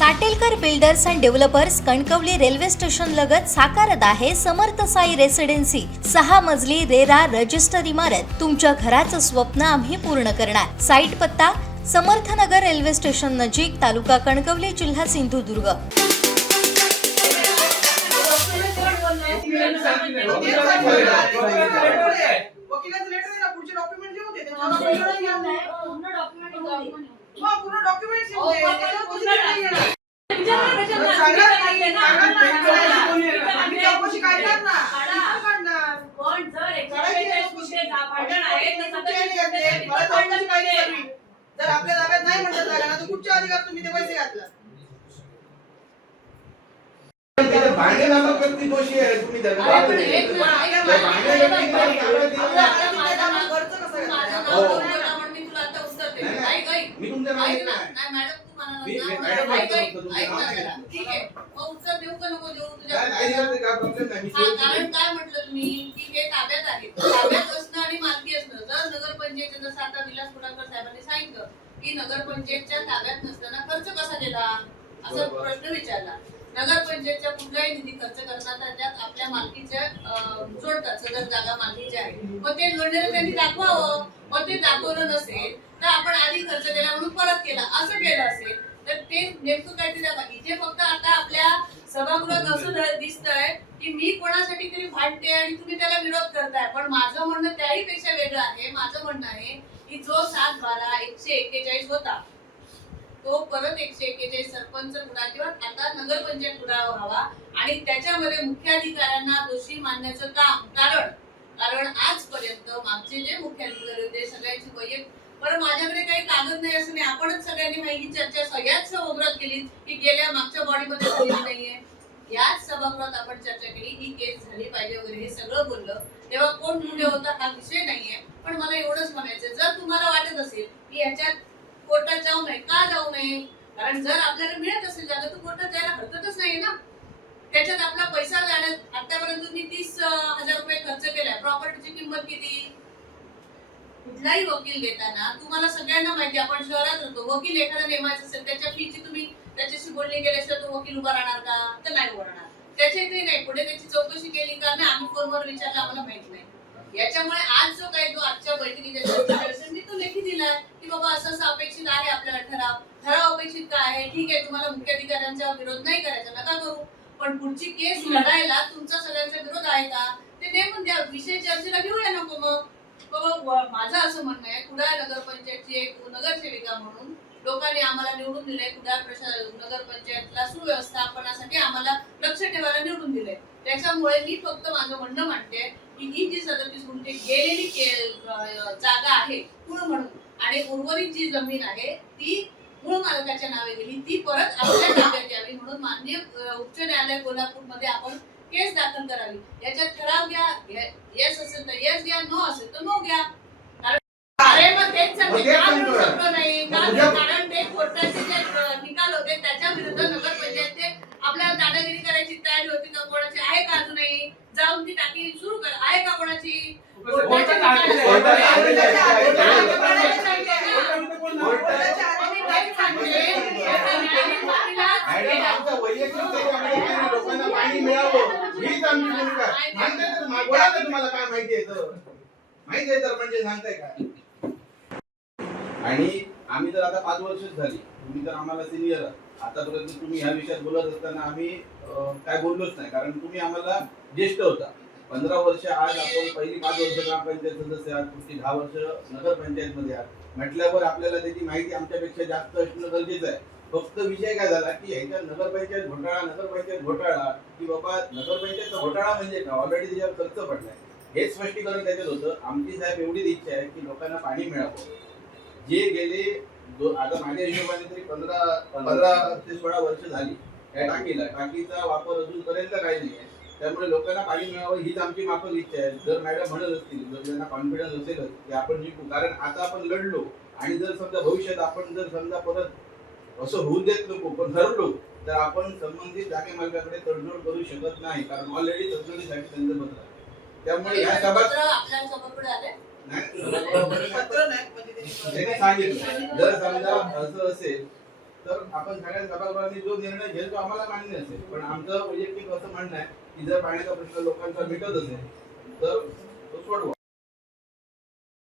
Satelkar builders and developers Kankavli railway station लगत साकारत आहे समर्थ साई रेसिडेन्सी 6 मजली रेरा रजिस्टर इमारत। तुमच्या घराचं स्वप्न आम्ही पूर्ण करणार। साईट पत्ता समर्थनगर रेल्वे स्टेशन नजीक, तालुका कणकवली, जिल्हा सिंधुदुर्ग। पूर्ण डॉक्युमेंट्स चौकशी काढणार ना, पण जर आपल्या जागेत नाही म्हणतात जागा ना, तर कुठच्या अधिकार तुम्ही ते पैसे घातला? भांडे नामक व्यक्ती दोषी आहे, तुम्ही त्याला मी तुमच्या नावाने ठीक आहे, मग उत्तर देऊ का नको देऊ तुझ्या? कारण काय म्हटलं तुम्ही की हे ताब्यात आहे, ताब्यात असणं आणि मालकी असणं। जर नगरपंचायत जसं आता विलास कुडाळकर साहेबांनी सांगितलं की नगरपंचायतच्या ताब्यात नसताना खर्च कसा केला असा प्रश्न विचारला। नगरपंचायतच्या कुठलाही निधी खर्च करताना त्यात आपल्या मालकीच्या जोडतात, सदर जागा मालकीची आहे, मग ते जोडलेलं त्यांनी दाखवावं। मग ते दाखवलं नसेल तर आपण आधी खर्च केला म्हणून परत केला असं केलं असेल तर ते नेमकं काहीतरी इथे फक्त आता आपल्या सभागृहात असं दिसतंय की मी कोणासाठी तरी भांडते आणि तुम्ही त्याला विरोध करताय, पण माझं म्हणणं त्याही पेक्षा वेगळं आहे। माझं म्हणणं आहे की जो 7/12/141 होता तो परत 141 सरपंच पुढा किंवा आता नगरपंचायत पुढा व्हावा आणि त्याच्यामध्ये मुख्याधिकाऱ्यांना दोषी मानण्याचं काम, कारण आजपर्यंत मागचे जे मुख्याधिकारी होते सगळ्यांची वैयक्तिक, पण माझ्याकडे काही कागद नाही असं नाही, आपणच सगळ्यांनी माहिती चर्चा याच सभागृहात केली की गेल्या मागच्या बॉडीमध्ये झाली नाहीये, याच सभागृहात आपण चर्चा केली ही केस झाली पाहिजे वगैरे हे सगळं बोललं, तेव्हा कोण मुले होता हा विषय नाहीये। पण मला एवढंच म्हणायचं, जर तुम्हाला वाटत असेल की याच्यात कोर्टात जाऊ नये, का जाऊ नये? कारण जर आपल्याला मिळत असेल जागा तर कोर्टात जायला हरकतच नाहीये ना। त्याच्यात आपला पैसा जाण्यात आतापर्यंत तुम्ही 30,000 रुपये खर्च केलाय, प्रॉपर्टीची किंमत किती? कुठलाही वकील देताना तुम्हाला सगळ्यांना माहिती, आपण शहरात राहतो, वकील एखादा नेमायचा असेल त्याच्या फीची तुम्ही त्याच्याशी बोलणी केल्याशिवाय तो वकील उभा राहणार का? तर नाही उभा राहणार। त्याच्या इथे नाही, पुढे त्याची चौकशी केली का नाही आम्ही फोनवर विचारलं, आम्हाला माहित नाही। याच्यामुळे आज जो काही तो आजच्या बैठकीच्या मी तो लेखी दिलाय की बाबा असं असं अपेक्षित आहे, आपल्याला ठराव अपेक्षित काय आहे, ठीक आहे तुम्हाला मुख्याधिकाऱ्यांचा विरोध नाही करायचा नका करू, पण पुढची केस लढायला तुमचा सगळ्यांचा विरोध आहे का ते नेमून द्या, विषय चर्चेला घेऊया नको। मग बाबा माझं असं म्हणणं आहे, कुडाळ नगरपंचायतची एक नगरसेविका म्हणून लोकांनी आम्हाला निवडून दिलंय, कुडाळ नगरपंचायतला सुव्यवस्थापनासाठी आम्हाला लक्ष ठेवायला निवडून दिलंय, त्याच्यामुळे मी फक्त माझं म्हणणं मांडते की ही जी 37 गुंठे गेलेली जागा आहे मूळ म्हणून आणि उर्वरित जी जमीन आहे ती मूळ मालकाच्या नावे गेली, ती परत आपल्या ताब्यात यावी म्हणून माननीय उच्च न्यायालय कोल्हापूरमध्ये आपण केस दाखल करावी। याच्यात ठराव घ्या, येस असेल तर येस घ्या, नो असेल तर नो घ्या। अरे मग तेच सांगतो नाही कारण ते कोर्टाचे जे निकाल होते त्याच्या विरुद्ध नगरपंचायत ते आपल्याला दादागिरी करायची तयारी होती का? कोणाची आहे का अजूनही? जाऊन ती टाकी सुरू कर, आहे का कोणाची? तुम्हाला काय माहिती आहे तर म्हणजे सांगताय काय? आणि आम्ही तर आता 5 वर्षच झाली, तुम्ही तर आम्हाला सिनियर आतापर्यंत तुम्ही ह्या विषयात बोलत असताना आम्ही काय बोललोच नाही, कारण तुम्ही आम्हाला ज्येष्ठ होता। 15 वर्ष आज आपण पहिली 5 वर्ष ग्रामपंचायत सदस्य आहात, पुढची 10 वर्ष नगरपंचायत मध्ये आहात म्हटल्यावर आपल्याला त्याची माहिती आमच्यापेक्षा जास्त असणं गरजेचं आहे। फक्त विषय काय झाला की ह्याच्या नगरपंचायत घोटाळा की बाबा नगरपंचायतचा घोटाळा म्हणजे का? ऑलरेडी त्याच्यावर खर्च पडलाय, हेच स्पष्टीकरण त्याच्यात होतं। आमची साहेब एवढीच इच्छा आहे की लोकांना पाणी मिळावं, जे गेले आता माझ्या हिशोबाने तरी 15 ते 16 वर्ष झाली या टाकीचा वापर अजूनपर्यंत काही नाही आहे, त्यामुळे लोकांना पाणी मिळावं हीच आमची माफक इच्छा आहे। जर मॅडम म्हणत असतील, जर त्यांना कॉन्फिडन्स असेलच की आपण जिंकू, कारण आता आपण लढलो आणि जर समजा भविष्यात आपण जर समजा परत असं होऊ देत नको पण ठरलो तर आपण संबंधित जागे मालकाकडे तडजोड करू शकत नाही, कारण ऑलरेडी तडजोडीसाठी त्यांचं पत्र आहे। त्यामुळे या सभा आपल्या समोर आले नाही सांगितलं जर समजा असं असेल तर आपण सगळ्या सभागृहांनी जो निर्णय घेईल तो आम्हाला मान्य असेल. पण आमचं वैयक्तिक असं म्हणणं आहे की जर पाण्याचा प्रश्न लोकांचा मिटत असेल तर